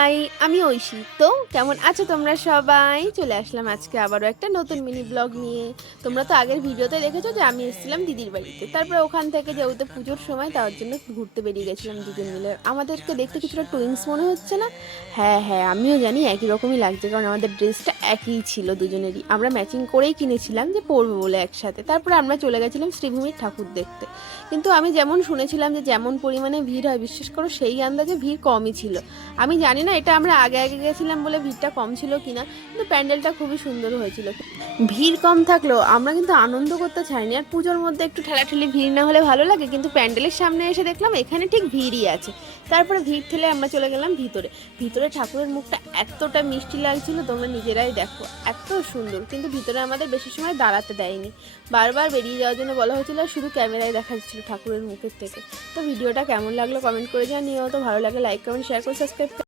High, আমি ঐশী। তো কেমন আছো তোমরা সবাই? চলে আসলাম আজকে আবারও একটা নতুন মিনি ব্লগ নিয়ে। তোমরা তো আগের ভিডিওতে দেখেছো যে আমি এসেছিলাম দিদির বাড়িতে, তারপরে ওখান থেকে যেহেতু পুজোর সময় তার জন্য ঘুরতে বেরিয়ে গেছিলাম দুজন মিলে। আমাদেরকে দেখতে কিছুটা টুইংস মনে হচ্ছে না? হ্যাঁ হ্যাঁ, আমিও জানি একই রকমই লাগছে, কারণ আমাদের ড্রেসটা একই ছিল দুজনেরই। আমরা ম্যাচিং করেই কিনেছিলাম যে পরবো বলে একসাথে। তারপরে আমরা চলে গেছিলাম শ্রীভূমির ঠাকুর দেখতে। কিন্তু আমি যেমন শুনেছিলাম যে যেমন পরিমাণে ভিড় হয়, বিশ্বাস করো সেই আন্দাজে ভিড় কমই ছিল। আমি জানি না এটা আমরা আগে আগে গেছিলাম বলে ভিড়টা কম ছিল কিনা, কিন্তু প্যান্ডেলটা খুবই সুন্দর হয়েছিল। ভিড় কম থাকলেও আমরা কিন্তু আনন্দ করতে চাইনি। আর পুজোর মধ্যে একটু ঠেলাঠেলি ভিড় না হলে ভালো লাগে, কিন্তু প্যান্ডেলের সামনে এসে দেখলাম এখানে ঠিক ভিড়ই আছে। তারপরে ভিড় ঠেলে আমরা চলে গেলাম ভিতরে। ভিতরে ঠাকুরের মুখটা এতটা মিষ্টি লাগছিল, তোমরা নিজেরাই দেখো, এত সুন্দর। কিন্তু ভিতরে আমাদের বেশি সময় দাঁড়াতে দেয়নি, বারবার বেরিয়ে যাওয়ার জন্য বলা হয়েছিল, আর শুধু ক্যামেরায় দেখা যাচ্ছিল ঠাকুরের মুখের থেকে। তো ভিডিওটা কেমন লাগলো কমেন্ট করে জানিও। তো ভালো লাগে লাইক কমেন্ট শেয়ার করে সাবস্ক্রাইব